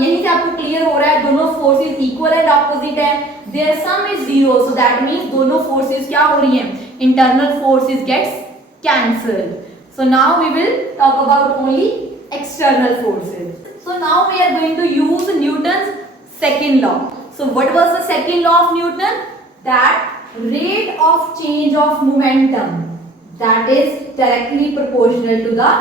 यहीं से आपको क्लियर हो रहा है दोनों फोर्सेस इक्वल एंड ऑपोजिट है, there sum is 0, so that means दोनों फोर्सेस क्या हो रही हैं, internal forces gets cancelled. So now we will talk about only external forces. So now we are going to use Newton's second law. So what was the second law of Newton? That rate of change of momentum that is directly proportional to the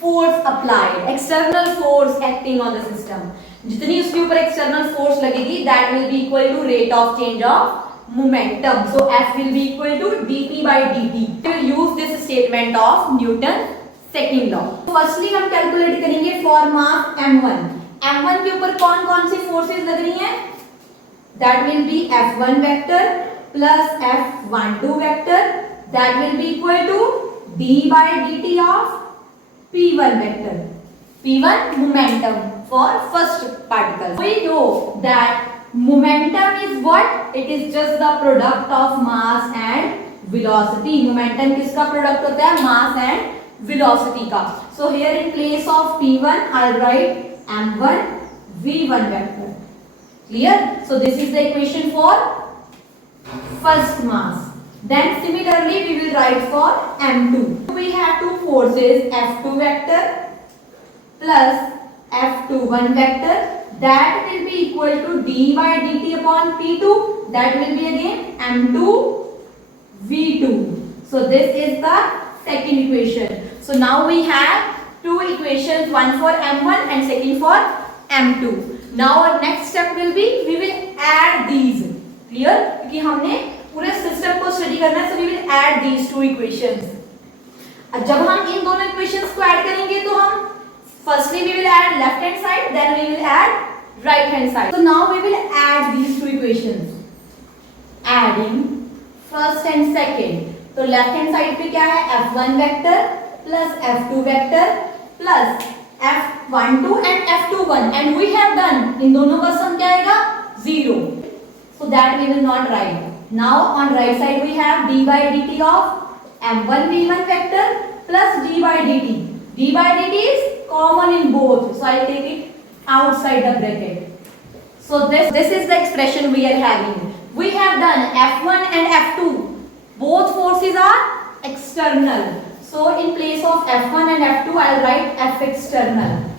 force applied, external force acting on the system. जितनी उसके ऊपर external force लगेगी that will be equal to rate of change of momentum. So F will be equal to dP by dt. We will use this statement of Newton's second law. Firstly हम calculate करेंगे for mass m1. m1 के ऊपर कौन कौन सी forces लग रही हैं? That will be F1 vector plus F12 vector. That will be equal to d by dt of P1 vector. P1 momentum for first particle. We know that momentum is what? It is just the product of mass and velocity. Momentum किसका product होता है? Mass and velocity का. So here in place of P1 I'll write m1 v1 vector. Clear? So this is the equation for first mass. Then similarly we will write for m2. We have two forces, F2 vector plus F21 vector. That will be equal to d by dt upon P2. That will be again m2 v2. So this is the second equation. So now we have two equations, one for m1 and second for m2. Now our next step will be we will add these. Clear? क्योंकि हमने पूरे system को study करना है, so we will add these two equations. अब जब हम इन दोनों equations को ऐड करेंगे तो हम firstly we will add left hand side, then we will add right hand side. So now we will add these two equations. Adding first and second. तो left hand side पे क्या है? F1 vector plus F2 vector plus F12 and F21, and we have done इन दोनों का sum क्या आएगा? 0. So that we will not write. Now on right side we have d by dt of m1 v1 vector plus d by dt. d by dt is common in both, so I take it outside the bracket. So this is the expression we are having. We have done F1 and F2. Both forces are external. So in place of F1 and F2 I'll write F external.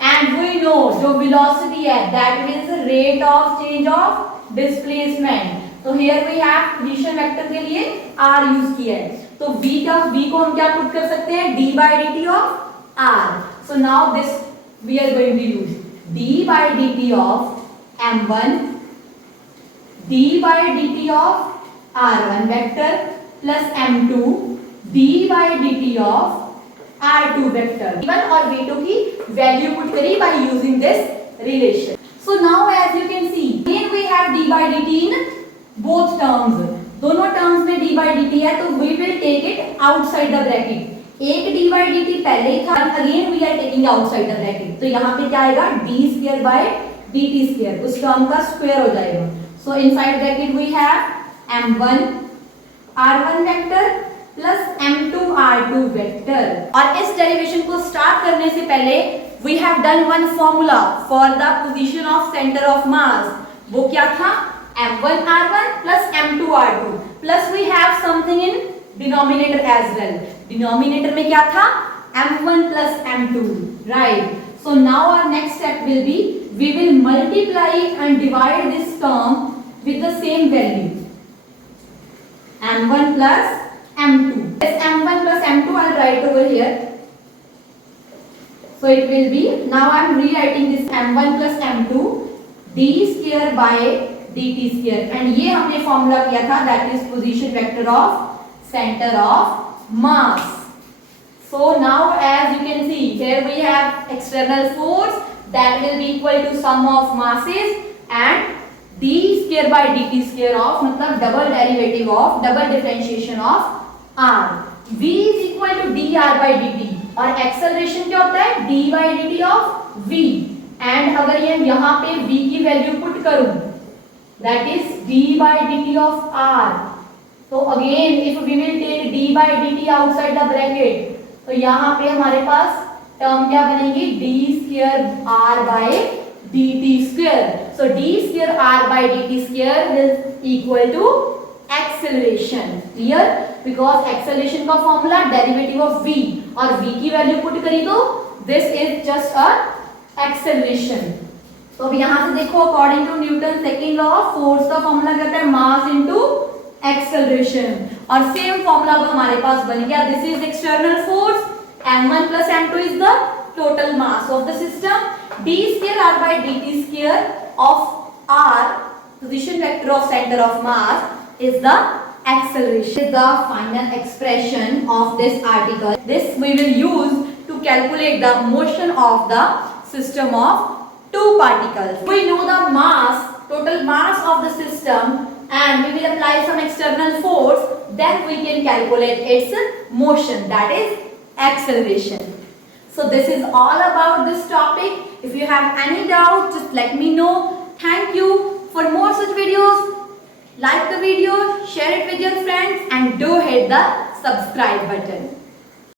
And we know जो velocity है that means the rate of change of displacement. तो here we have position vector के लिए r use किया है. तो v को हम क्या पुट कर सकते हैं? d by dt of r. So now this we are going to use d by dt of m1 d by dt of r1 vector plus m2 d by dt of r2 vector. v1 और v2 की value put करी by using this relation. So now as you can see again we have d by dt in both terms. दोनों terms में d by dt है तो we will take it outside the bracket. एक d by dt पहले ही था, again we are taking outside the bracket. तो यहाँ पे क्या आएगा? d square by dt square, उस टर्म का स्क्वायर हो जाएगा. So inside bracket we have m1 r1 vector plus m2 r2 vector. और इस डेरिवेशन को स्टार्ट करने से पहले we have done one formula for the position of center of mass. वो क्या था? m1 r1 plus m2 r2 plus we have something in denominator as well. Denominator में क्या था? m1 plus m2, right? So now our next step will be we will multiply and divide this term with the same value, m1 plus m2. This m1 plus m2 I'll write over here. So it will be, now I'm rewriting this m1 plus m2 d square by dt square, and ये हमने formula किया था that is position vector of center of mass. So now as you can see here we have external force that will be equal to sum of masses and d square by dt square of मतलब double derivative of double differentiation of r. v is equal to dr by dt और acceleration क्या होता है? d by dt of v, and अगर ये यहाँ पे v की वैल्यू पुट करूं that is d by dt of r. So again if we will take d by dt outside the bracket तो यहाँ पे हमारे पास टर्म क्या बनेगी? d square r by dt square. So d square r by dt square is equal to acceleration. Clear? Because acceleration का formula derivative of v और v की value put करी तो this is just a acceleration. तो अब यहाँ से देखो according to Newton second law force का formula क्या है mass into acceleration. और same formula अब हमारे पास बन गया. This is external force m1 plus m2 is the total mass of the system. d square r by dt square of r position vector of center of mass is the acceleration. Is the final expression of this article. This we will use to calculate the motion of the system of two particles. We know the mass, total mass of the system, and we will apply some external force, then we can calculate its motion, that is acceleration. So this is all about this topic. If you have any doubt, just let me know. Thank you. For more such videos, like the video, share it with your friends, and do hit the subscribe button.